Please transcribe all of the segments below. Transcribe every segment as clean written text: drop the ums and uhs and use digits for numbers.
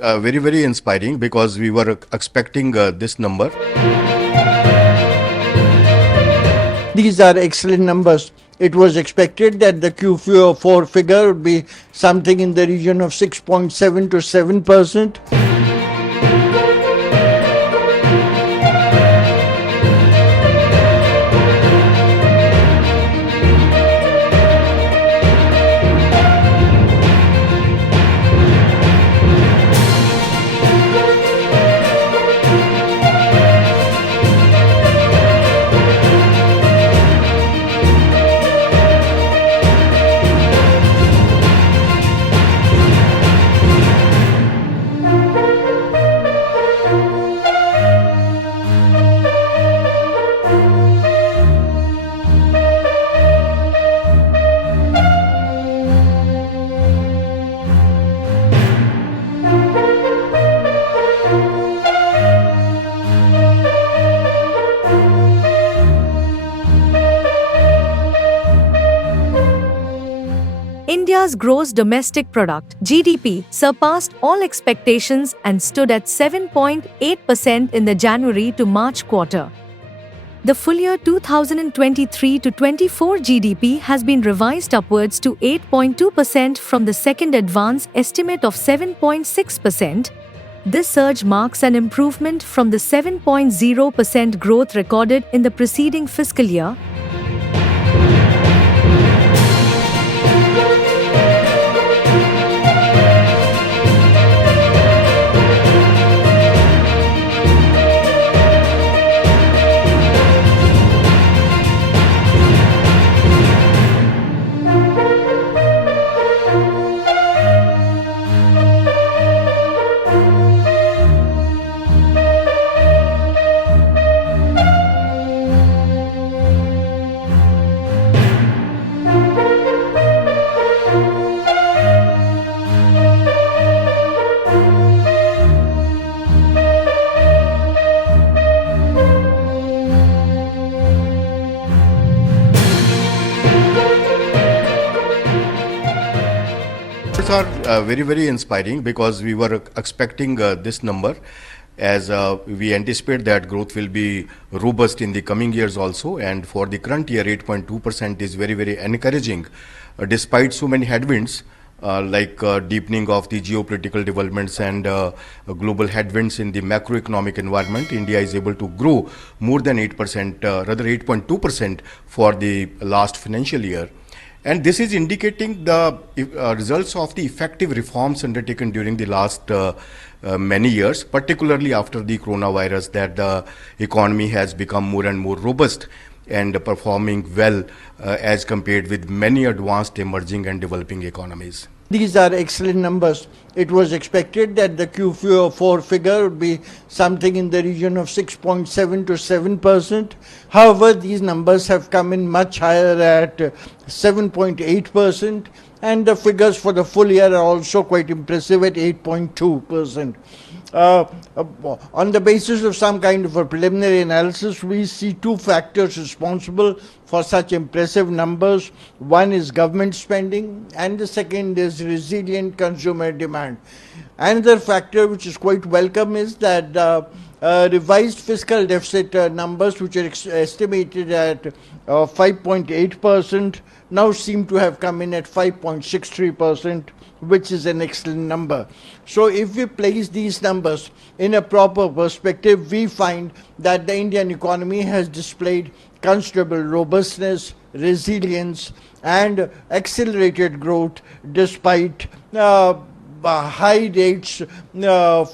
Very, very inspiring because we were expecting this number. These are excellent numbers. It was expected that the Q4 figure would be something in the region of 6.7 to 7%. India's gross domestic product (GDP) surpassed all expectations and stood at 7.8% in the January to March quarter. The full year 2023 to 24 GDP has been revised upwards to 8.2% from the second advance estimate of 7.6%. This surge marks an improvement from the 7.0% growth recorded in the preceding fiscal year. These are very, very inspiring because we were expecting this number as we anticipate that growth will be robust in the coming years also. And for the current year, 8.2% is very, very encouraging despite so many headwinds. Like deepening of the geopolitical developments and global headwinds in the macroeconomic environment, India is able to grow more than 8%, rather 8.2% for the last financial year. And this is indicating the results of the effective reforms undertaken during the last many years, particularly after the coronavirus, that the economy has become more and more robust and performing well as compared with many advanced emerging and developing economies. These are excellent numbers. It was expected that the Q4 figure would be something in the region of 6.7 to 7%. However, these numbers have come in much higher at 7.8%, and the figures for the full year are also quite impressive at 8.2%. On the basis of some kind of a preliminary analysis, we see two factors responsible for such impressive numbers. One is government spending, and the second is resilient consumer demand. Another factor which is quite welcome is that revised fiscal deficit numbers, which are estimated at 5.8%, now seem to have come in at 5.63%, which is an excellent number. So if we place these numbers in a proper perspective, we find that the Indian economy has displayed considerable robustness, resilience, and accelerated growth despite high rates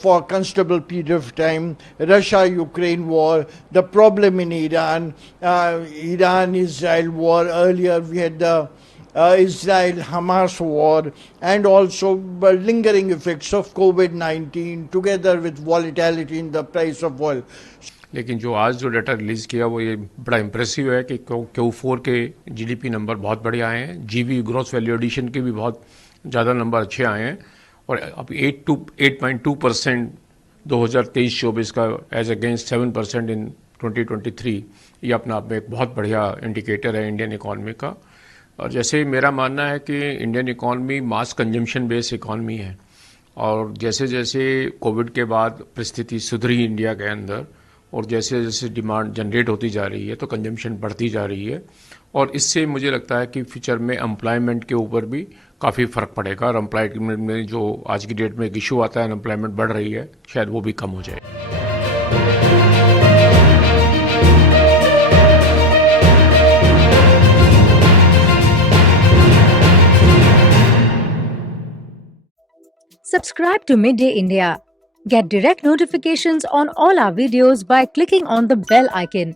for considerable period of time, Russia-Ukraine war, the problem in Iran, Iran-Israel war. Earlier we had the Israel-Hamas war, and also lingering effects of COVID-19 together with volatility in the price of oil. लेकिन जो आज जो data release किया वो ये बड़ा impressive है कि Q4 के जीडीपी नंबर बहुत बढ़िया आए हैं, जीवी ग्रॉस वैल्यू एडिशन के भी बहुत ज़्यादा नंबर अच्छे आए हैं, और अब 8.2% 2023-24 का एज अगेंस्ट 7% इन 2023, ये अपना आप में एक बहुत बढ़िया इंडिकेटर है इंडियन इकॉनमी का। और जैसे मेरा मानना है कि इंडियन इकॉनमी मास कंजम्पशन बेस्ड इकॉनमी है, और जैसे जैसे कोविड के बाद परिस्थिति सुधरी इंडिया के अंदर और जैसे जैसे डिमांड जनरेट होती जा रही है तो कंजम्पशन बढ़ती जा रही है और इससे मुझे लगता है कि फ्यूचर में एम्प्लॉयमेंट के ऊपर भी काफ़ी फ़र्क पड़ेगा और एम्प्लॉयमेंट में जो आज की डेट में एक इशू आता है अनएम्प्लॉयमेंट बढ़ रही है शायद वो भी कम हो जाए। Subscribe to Midday India. Get direct notifications on all our videos by clicking on the bell icon.